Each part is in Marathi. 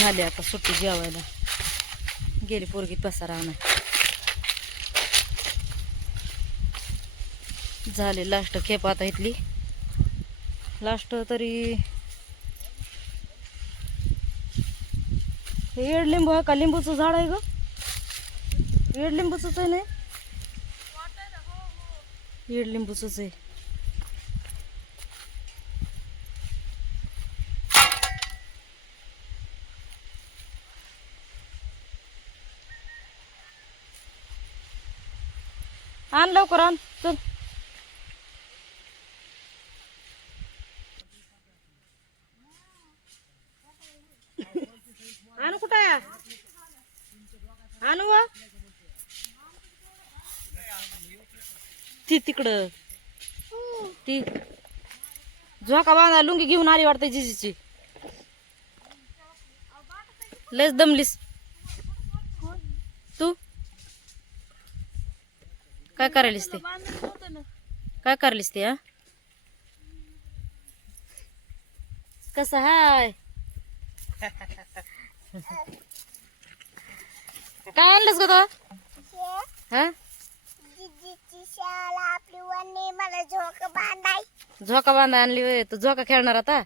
झाले आता सुट्टी जेवायला. गेली पोरगी पसारा आणाय. झाले लास्ट खेप आता इथली. लास्ट तरी हे येड लिंबू आहे का? लिंबूचं झाड आहे ग. येड लिंबूच आहे नाही. येड लिंबूच आहे. आण लवकर आण चल. आणू कुठं आहे? आणू वा ती तिकडं ती झोका बांधा लुंगी घेऊन आली वाटतं जिजीची. लयच दमलीस तू. काय करायलीस ते? काय करायलीस ते? हा कसं हाय? काय आणलंस ग तो? हा झोका बांधा आणली होय. तू झोका खेळणार आता?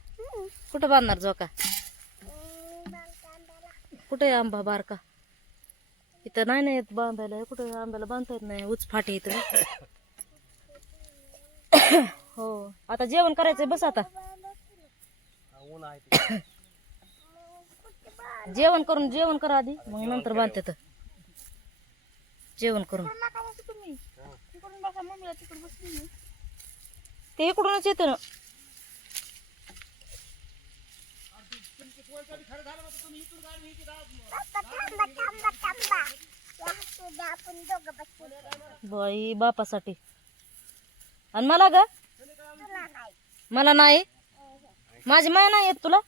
कुठं बांधणार झोका? कुठे आंबा बारका? इथं नाही ना येत बांधायला. कुठं आंब्याला बांधता येत नाही. उच फाटे इथं. हो आता जेवण करायचंय. बस आता जेवण कर आधी, मग नंतर बांधते. जेवण करून ते इकडूनच येते ना. बाई बापासाठी. आणि मला ग? मला नाही. माझी माय नाही येत तुला?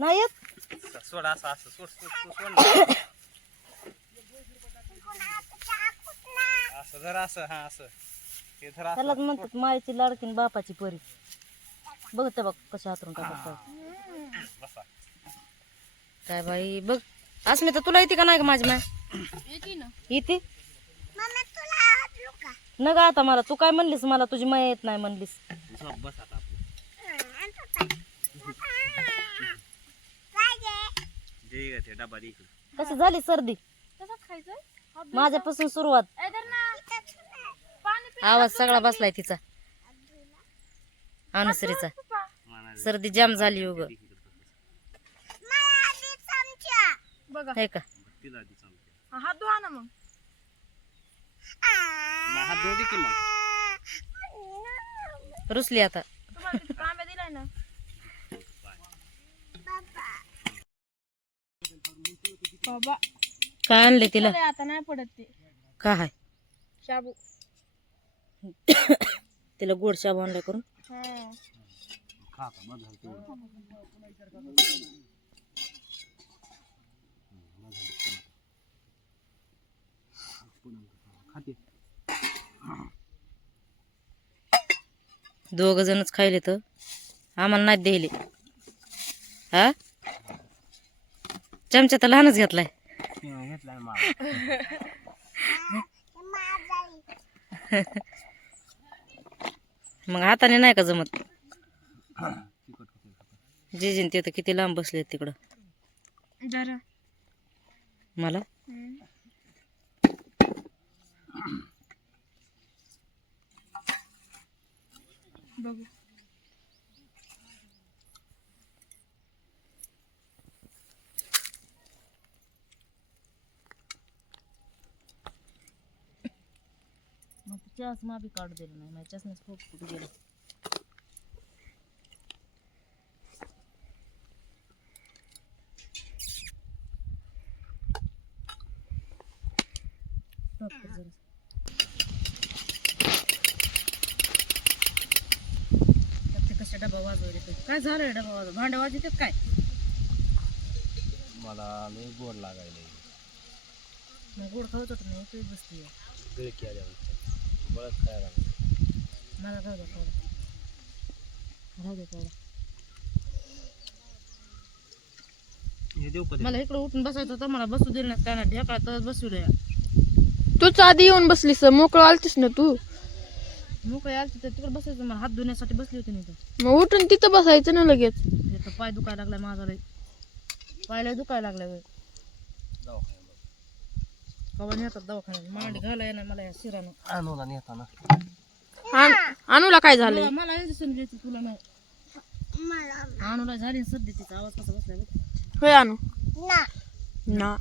नाही येत. त्यालाच म्हणतात मायची लाडकीन बापाची परी. बघते बघ कशा हातरून टाकत. काय बाई बघ. अस्मिता तुला येते का नाही ग माझी माय? येते न ग. आता मला तू काय म्हणलीस? मला तुझी माय येत नाही म्हणलीस. कशी झाली सर्दी? माझ्यापासून सुरुवात. आवाज सगळा बसलाय तिचा. अनुसरीचा सर्दी जाम झाली उग. आहे का? हात धुवा ना मग. रुसली आता. तांब्या दिलाय ना. बाबा काय आणले तिला? आता नाही पडत ते. काय शाबू. तिला गोड शाबू आणला करून. दोघ जणच खायले तर आम्हाला नाही द्यायले. हा चमचा तर लहानच घेतलाय. मग हाताने नाही का जमत? जिजीन ते तर किती लांब बसले तिकडं. मला बघू. मग चष्मा बी काढू दिला नाही. माझ्या चष्म्याच खूप कुठे गेला. कशा डबा वाजवले? काय झालं डबा वाजव? भांडे वाजवतात काय? मला लय गोड लागायला. मग गोड खावत होत नाही. तू बसती बळच खायला. मला राहू द्या राहू द्या. हे देऊ कधी मला इकडे उठून बसायचं होतं, मला बसू दिलं नाही, त्यांना ढेकळा बसवलं. तूच आधी येऊन बसलीस मोकळं आलतीस ना तू. मोकळे आलते तर तिकडे बसायचं, मला हात धुण्यासाठी बसली होती नाही तर. मग उठून तिथं बसायचं ना लगेच. तर पाय दुखायला लागलाय माझा लय, पायला दुखायला लागलाय वेळ. कवा नेतात दवाखान्यात, मांडी घालाय ना मला या शिरानं. आणूला नेताना अनुला काय झालंय? मला इंजेक्शन घ्यायचं, तुला नाही. अनुला झाली सर्दी, तिचा आवाज कसा बसलाय बघ. होय अनु ना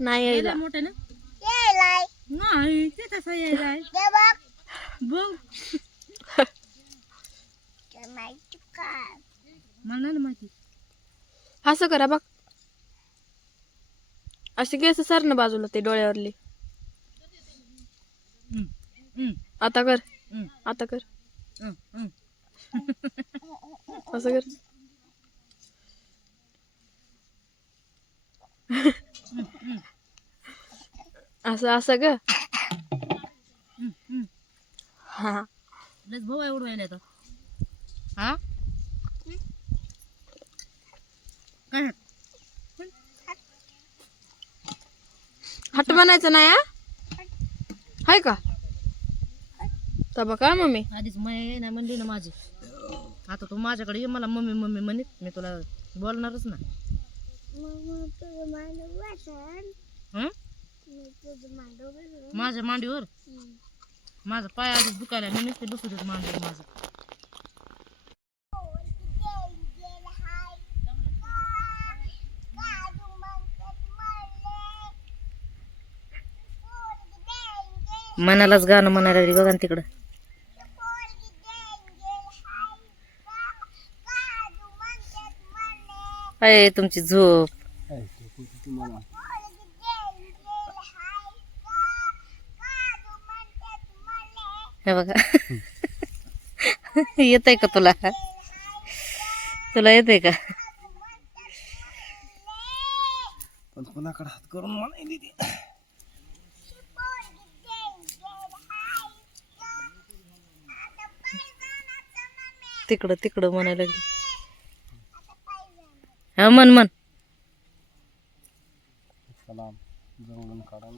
नाही यायला. मोठे ना नाही ते तसा यायलाय बघ. मला नाही माहिती. असं करा बघ, अशी केस सर ना बाजूला ते डोळ्यावरली. आता कर, आता कर, असं कर. असं असं ग. हा लस भाऊ एवढं यायला आता. हा काय हट बनायचं नाही. हाय का तबा का मम्मी? आधीच माया ये ना म्हणली ना माझी. आता तू माझ्याकडे ये, मला मम्मी मम्मी म्हणत, मी तुला बोलणारच ना. हं? माझ्या मांडीवर माझा पाय आधीच दुखायला, मी नुसते बसू देत मांडीवर माझं. मनालाच गाणं म्हणायला लागली बघा ना तिकडं. आहे तुमची झोप. हे बघा येतंय का तुला? तुला येतंय का? पण कोणाकडे हात करून म्हणायली ती. तिकडं तिकडं म्हणायला लागली. हा मन मन. सलाम जवळून काढा.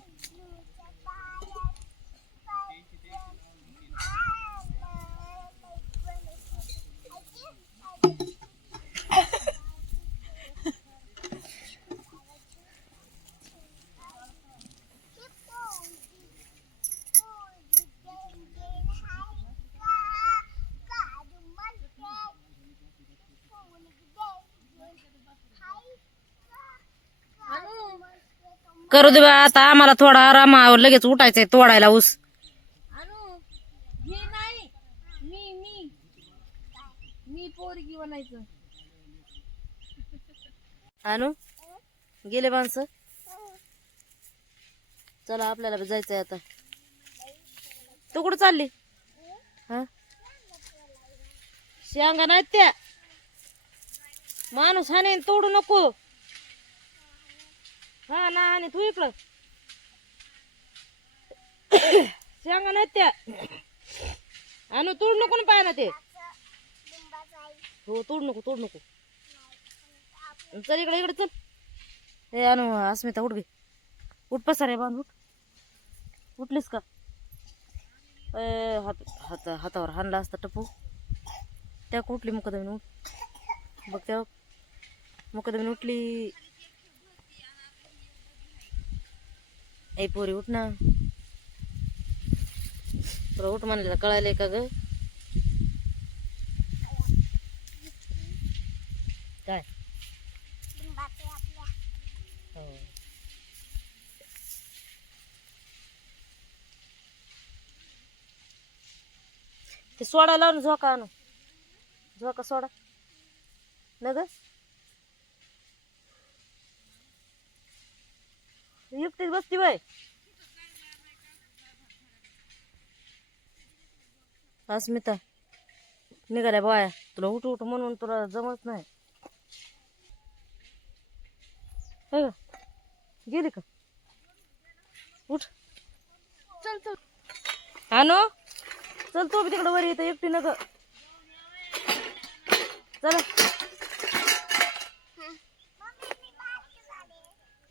करू दे बा आता, आम्हाला थोडा आराम, लगेच उठायचंय तोडायला ऊस. आणू गेले माणसं. चला आपल्याला बी जायचंय आता. तू कुठं चालली? हा शेंगा नाहीत त्या, माणूस हाने तोडू नको. हा ना आणि तू इकडं शेंगा नाहीत त्या. आणू तोड नको ना पाय ना ते. हो तोड नको, तोड नको. चल इकडे इकडे चल. हे आणू अस्मिता उठ बी, उठ पसारे बांध, उठ. उठलीस का? हातावर हाणला असता टपू. त्या कुठली मुकदमीन उठ बघ, त्या मुकदमीन उठली. ए पोरी उठ ना, तुला उठ म्हणलेलं कळायलंय का ग? काय ते सोडा लावून झोका आणू, झोका सोडा न ग. एकटीच बसती बाय. अस्मिता निघाल्या बाया, तुला उठ उठ म्हणून तुला जमत नाही. गेली का? उठ चल चल आणू चल, तू बी तिकडं वर येतं एकटी न ग. चल चला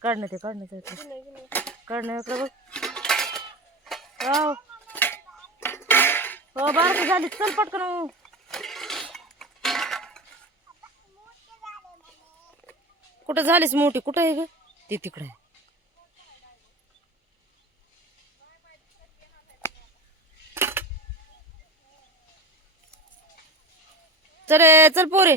काढण्यात आहे काढणं इकडं बघ. हो हो बारकी झाली चल पटकन हो. कुठं झालीस मोठी कुठं आहे ग ती तिकडे आहे. चल चल पोरे